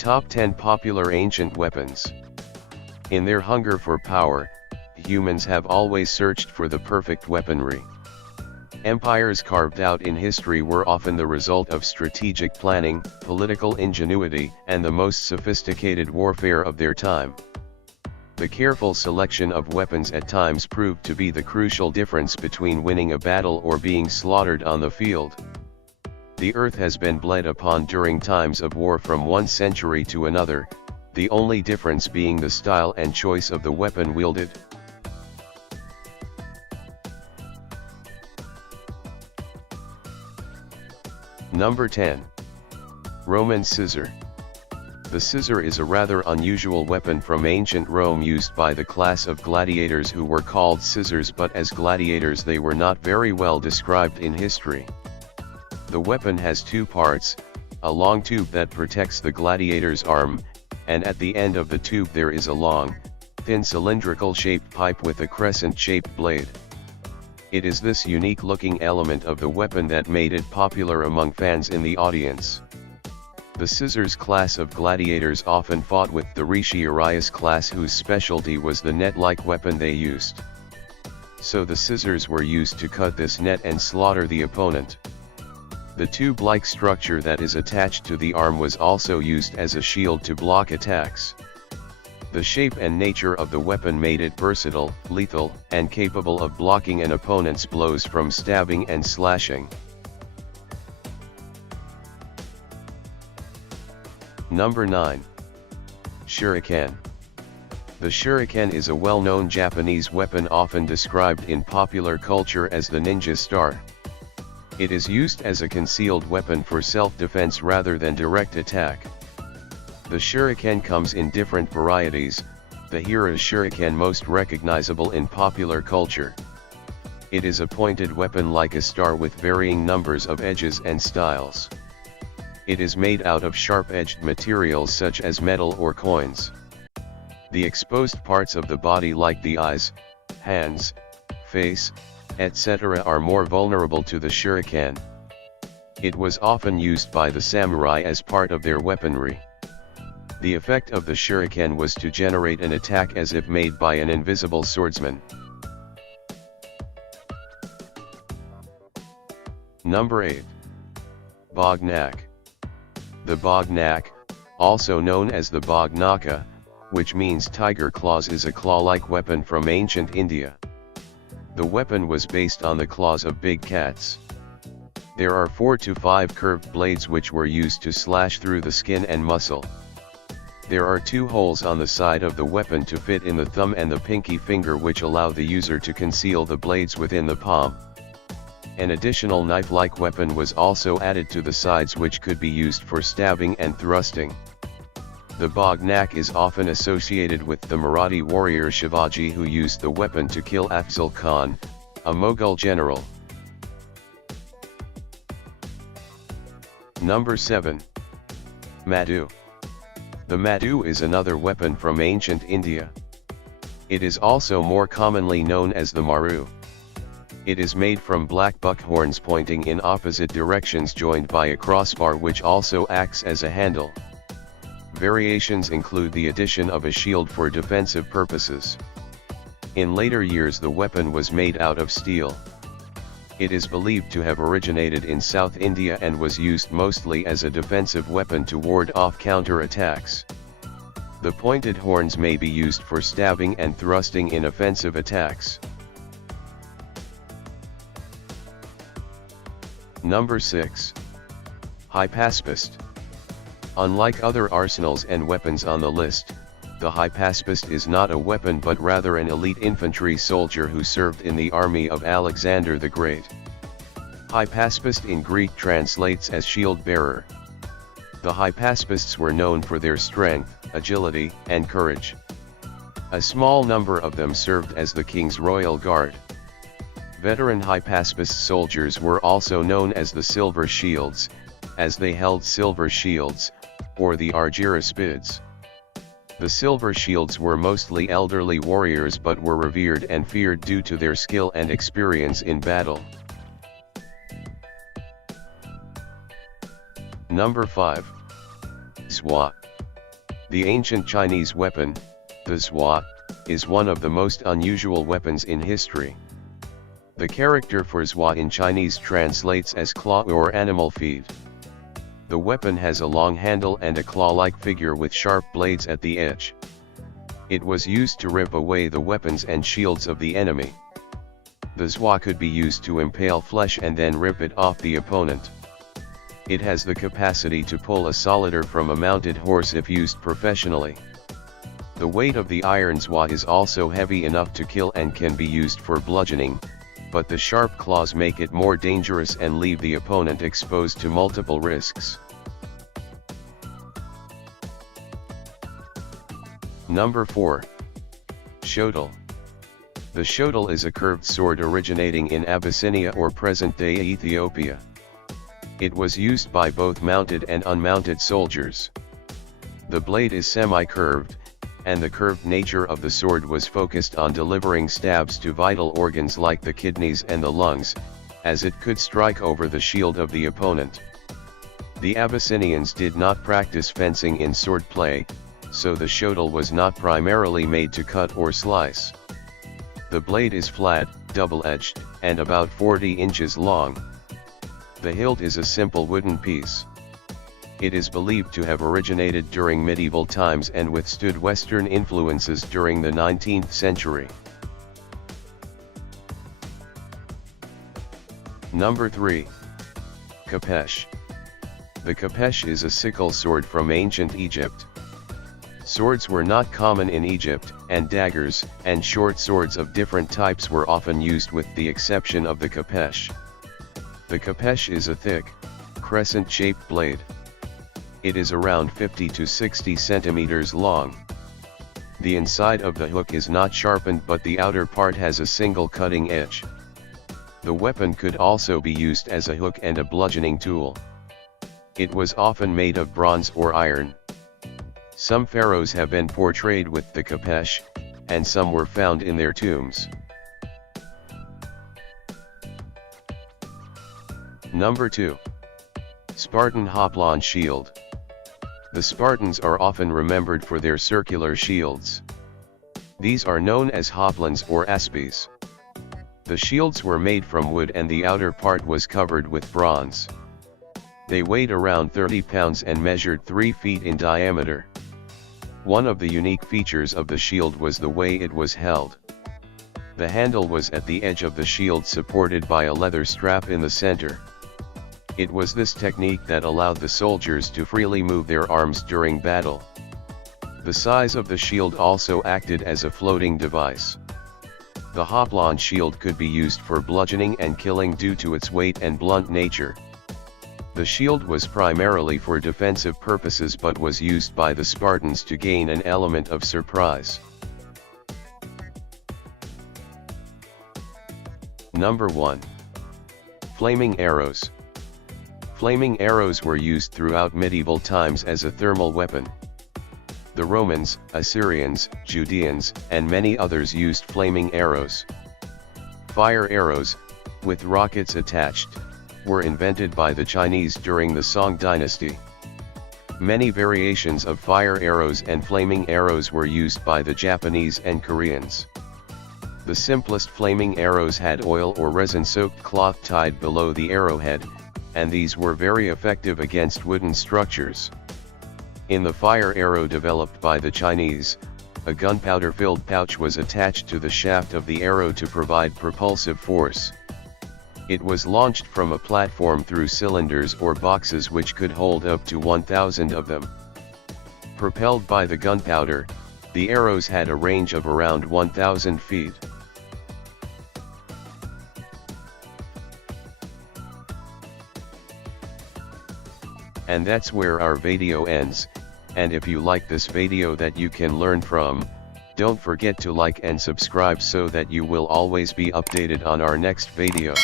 Top 10 Popular Ancient Weapons. In their hunger for power, humans have always searched for the perfect weaponry. Empires carved out in history were often the result of strategic planning, political ingenuity, and the most sophisticated warfare of their time. The careful selection of weapons at times proved to be the crucial difference between winning a battle or being slaughtered on the field. The earth has been bled upon during times of war from one century to another, the only difference being the style and choice of the weapon wielded. Number 10. Roman Scissor. The scissor is a rather unusual weapon from ancient Rome used by the class of gladiators who were called scissors, but as gladiators they were not very well described in history. The weapon has two parts, a long tube that protects the gladiator's arm, and at the end of the tube there is a long, thin cylindrical shaped pipe with a crescent-shaped blade. It is this unique-looking element of the weapon that made it popular among fans in the audience. The scissors class of gladiators often fought with the Retiarius class, whose specialty was the net-like weapon they used. So the scissors were used to cut this net and slaughter the opponent. The tube-like structure that is attached to the arm was also used as a shield to block attacks. The shape and nature of the weapon made it versatile, lethal, and capable of blocking an opponent's blows from stabbing and slashing. Number 9. Shuriken. The shuriken is a well-known Japanese weapon often described in popular culture as the ninja star. It is used as a concealed weapon for self-defense rather than direct attack. The shuriken comes in different varieties, the Hira's shuriken most recognizable in popular culture. It is a pointed weapon like a star with varying numbers of edges and styles. It is made out of sharp-edged materials such as metal or coins. The exposed parts of the body like the eyes, hands, face, etc. are more vulnerable to the shuriken. It was often used by the samurai as part of their weaponry. The effect of the shuriken was to generate an attack as if made by an invisible swordsman. Number 8. Bognak. The bognak, also known as the bognaka, which means tiger claws, is a claw-like weapon from ancient India. The weapon was based on the claws of big cats. There are 4 to 5 curved blades which were used to slash through the skin and muscle. There are 2 holes on the side of the weapon to fit in the thumb and the pinky finger, which allow the user to conceal the blades within the palm. An additional knife-like weapon was also added to the sides, which could be used for stabbing and thrusting. The bognak is often associated with the Marathi warrior Shivaji, who used the weapon to kill Afzal Khan, a Mughal general. Number 7. Madhu. The Madhu is another weapon from ancient India. It is also more commonly known as the maru. It is made from black buck horns pointing in opposite directions, joined by a crossbar which also acts as a handle. Variations include the addition of a shield for defensive purposes. In later years the weapon was made out of steel. It is believed to have originated in South India and was used mostly as a defensive weapon to ward off counter-attacks. The pointed horns may be used for stabbing and thrusting in offensive attacks. Number 6. Hypaspist. Unlike other arsenals and weapons on the list, the Hypaspist is not a weapon but rather an elite infantry soldier who served in the army of Alexander the Great. Hypaspist in Greek translates as shield bearer. The Hypaspists were known for their strength, agility, and courage. A small number of them served as the king's royal guard. Veteran Hypaspist soldiers were also known as the Silver Shields, as they held silver shields, or the Argyrospids. The Silver Shields were mostly elderly warriors but were revered and feared due to their skill and experience in battle. Number 5. Swat. The ancient Chinese weapon, the zhua, is one of the most unusual weapons in history. The character for zhua in Chinese translates as claw or animal feed. The weapon has a long handle and a claw-like figure with sharp blades at the edge. It was used to rip away the weapons and shields of the enemy. The zhua could be used to impale flesh and then rip it off the opponent. It has the capacity to pull a soldier from a mounted horse if used professionally. The weight of the iron zhua is also heavy enough to kill and can be used for bludgeoning, but the sharp claws make it more dangerous and leave the opponent exposed to multiple risks. Number 4. Shuttle. The shuttle is a curved sword originating in Abyssinia or present-day Ethiopia. It was used by both mounted and unmounted soldiers. The blade is semi-curved, and the curved nature of the sword was focused on delivering stabs to vital organs like the kidneys and the lungs, as it could strike over the shield of the opponent. The Abyssinians did not practice fencing in swordplay, so the shuttle was not primarily made to cut or slice. The blade is flat, double-edged, and about 40 inches long. The hilt is a simple wooden piece. It is believed to have originated during medieval times and withstood Western influences during the 19th century. Number 3. Kapesh. The Kapesh is a sickle sword from ancient Egypt. Swords were not common in Egypt, and daggers and short swords of different types were often used with the exception of the Kapesh. The Kapesh is a thick, crescent-shaped blade. It is around 50 to 60 centimeters long. The inside of the hook is not sharpened, but the outer part has a single cutting edge. The weapon could also be used as a hook and a bludgeoning tool. It was often made of bronze or iron. Some pharaohs have been portrayed with the Kapesh, and some were found in their tombs. Number 2. Spartan Hoplon Shield. The Spartans are often remembered for their circular shields. These are known as hoplons or aspis. The shields were made from wood and the outer part was covered with bronze. They weighed around 30 pounds and measured 3 feet in diameter. One of the unique features of the shield was the way it was held. The handle was at the edge of the shield, supported by a leather strap in the center. It was this technique that allowed the soldiers to freely move their arms during battle. The size of the shield also acted as a floating device. The Hoplon shield could be used for bludgeoning and killing due to its weight and blunt nature. The shield was primarily for defensive purposes but was used by the Spartans to gain an element of surprise. Number 1. Flaming arrows. Flaming arrows were used throughout medieval times as a thermal weapon. The Romans, Assyrians, Judeans, and many others used flaming arrows. Fire arrows, with rockets attached, were invented by the Chinese during the Song dynasty. Many variations of fire arrows and flaming arrows were used by the Japanese and Koreans. The simplest flaming arrows had oil or resin-soaked cloth tied below the arrowhead, and these were very effective against wooden structures. In the fire arrow developed by the Chinese, a gunpowder-filled pouch was attached to the shaft of the arrow to provide propulsive force. It was launched from a platform through cylinders or boxes which could hold up to 1,000 of them. Propelled by the gunpowder, the arrows had a range of around 1,000 feet. And that's where our video ends, and if you like this video that you can learn from, don't forget to like and subscribe so that you will always be updated on our next video.